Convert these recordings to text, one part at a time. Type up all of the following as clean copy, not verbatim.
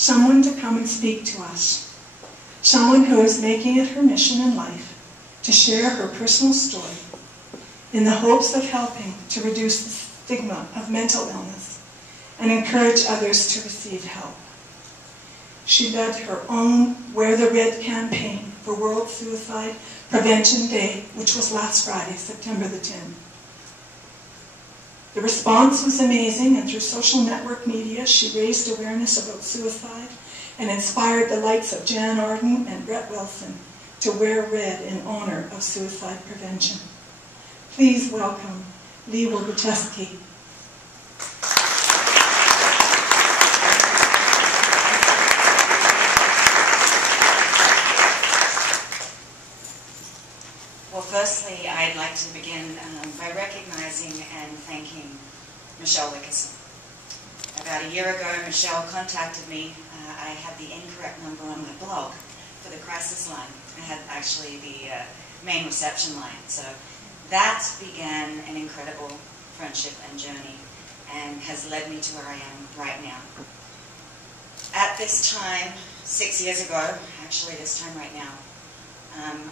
someone to come and speak to us, someone who is making it her mission in life to share her personal story in the hopes of helping to reduce the stigma of mental illness and encourage others to receive help. She led her own Wear the Red campaign for World Suicide Prevention Day, which was last Friday, September the 10th. The response was amazing, and through social network media, she raised awareness about suicide and inspired the likes of Jann Arden and Brett Wilson to wear red in honor of suicide prevention. Please welcome Lee Wilgocheski. Well, firstly, I'd like to begin by recognizing and thanking Michelle Wickerson. About a year ago, Michelle contacted me. I had the incorrect number on my blog for the crisis line. I had actually the main reception line. So that began an incredible friendship and journey and has led me to where I am right now. At this time, 6 years ago, actually this time right now,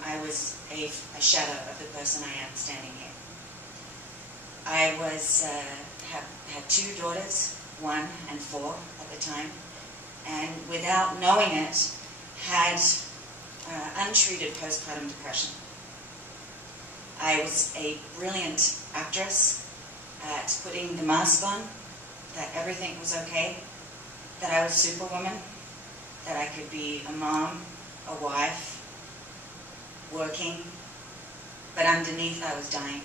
I was a shadow of the person I am standing here. I had two daughters, 1 and 4 at the time, and without knowing it, had untreated postpartum depression. I was a brilliant actress at putting the mask on, that everything was okay, that I was superwoman, that I could be a mom, a wife, working, but underneath I was dying.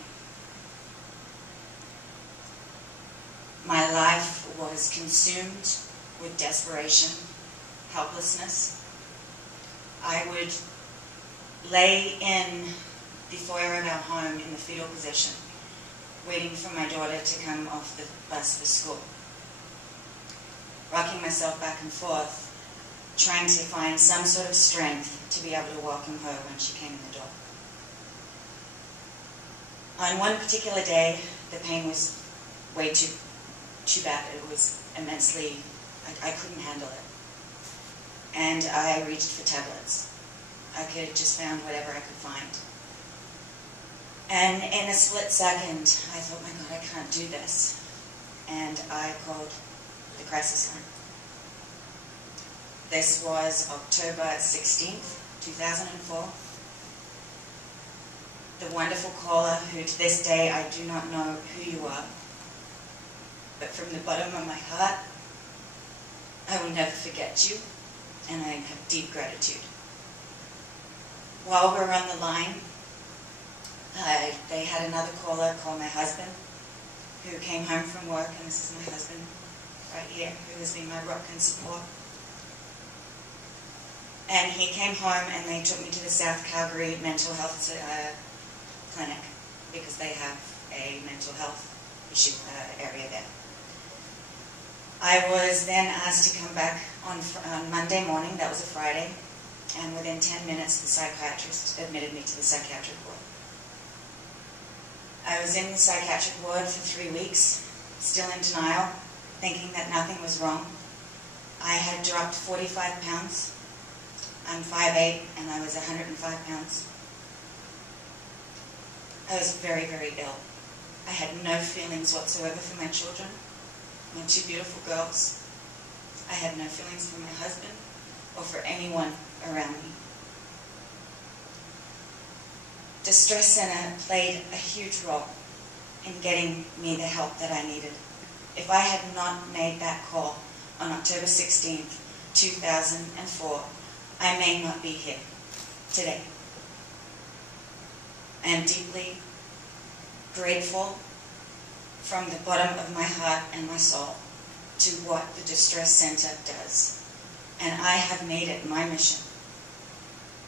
My life was consumed with desperation, helplessness. I would lay in the foyer of our home in the fetal position, waiting for my daughter to come off the bus for school, rocking myself back and forth, trying to find some sort of strength to be able to welcome her when she came in the door. On one particular day, the pain was way too bad. It was immensely, I couldn't handle it. And I reached for tablets. I could have just found whatever I could find. And in a split second, I thought, my God, I can't do this. And I called the crisis line. This was October 16th, 2004. The wonderful caller, who to this day I do not know who you are, but from the bottom of my heart, I will never forget you, and I have deep gratitude. While we were on the line, they had another caller call my husband, who came home from work, and this is my husband right here, who has been my rock and support. And he came home and they took me to the South Calgary mental health clinic because they have a mental health issue area there. I was then asked to come back on Monday morning, that was a Friday, and within 10 minutes the psychiatrist admitted me to the psychiatric ward. I was in the psychiatric ward for 3 weeks, still in denial, thinking that nothing was wrong. I had dropped 45 pounds. I'm 5'8", and I was 105 pounds. I was very, very ill. I had no feelings whatsoever for my children, my 2 beautiful girls. I had no feelings for my husband or for anyone around me. Distress Center played a huge role in getting me the help that I needed. If I had not made that call on October 16th, 2004, I may not be here today. I am deeply grateful from the bottom of my heart and my soul to what the Distress Center does. And I have made it my mission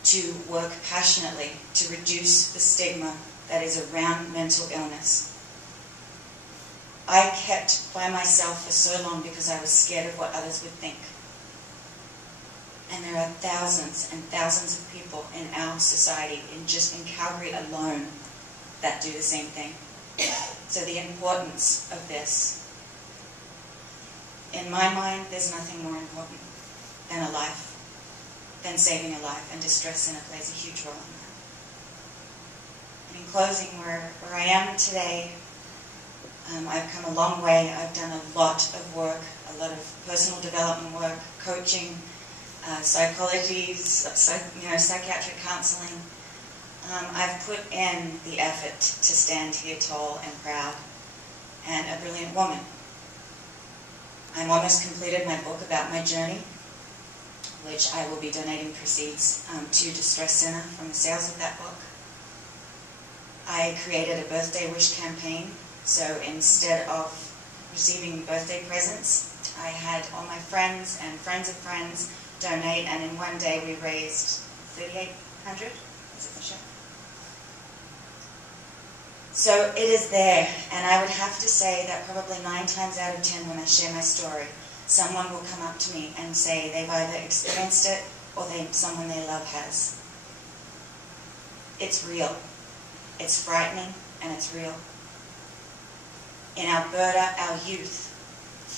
to work passionately to reduce the stigma that is around mental illness. I kept by myself for so long because I was scared of what others would think. And there are thousands and thousands of people in our society, just in Calgary alone, that do the same thing. So the importance of this, in my mind, there's nothing more important. than a life, than saving a life, and distress center plays a huge role in that. And in closing, where I am today, I've come a long way. I've done a lot of work, a lot of personal development work, coaching, psychology, psychiatric counseling. I've put in the effort to stand here tall and proud and a brilliant woman. I'm almost completed my book about my journey, which I will be donating proceeds to Distress Center from the sales of that book. I created a birthday wish campaign, so instead of receiving birthday presents, I had all my friends and friends of friends donate, and in one day we raised $3,800. Is it, Michelle? So it is there, and I would have to say that probably 9 times out of 10 when I share my story, someone will come up to me and say they've either experienced it or someone they love has. It's real. It's frightening, and it's real. In Alberta, our youth,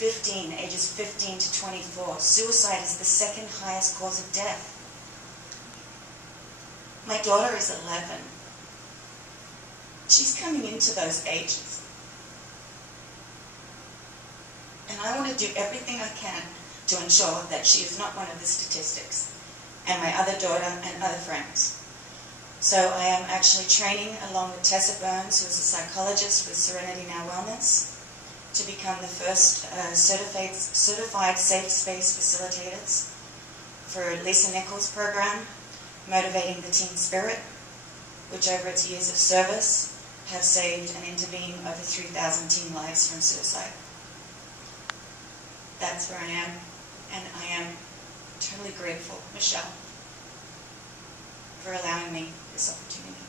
ages 15 to 24, suicide is the second highest cause of death. My daughter is 11. She's coming into those ages. And I want to do everything I can to ensure that she is not one of the statistics, and my other daughter and other friends. So I am actually training along with Tessa Burns, who is a psychologist with Serenity Now Wellness, to become the first certified safe space facilitators for Lisa Nichols' program, Motivating the Teen Spirit, which over its years of service have saved and intervened over 3,000 teen lives from suicide. That's where I am, and I am totally grateful, Michelle, for allowing me this opportunity.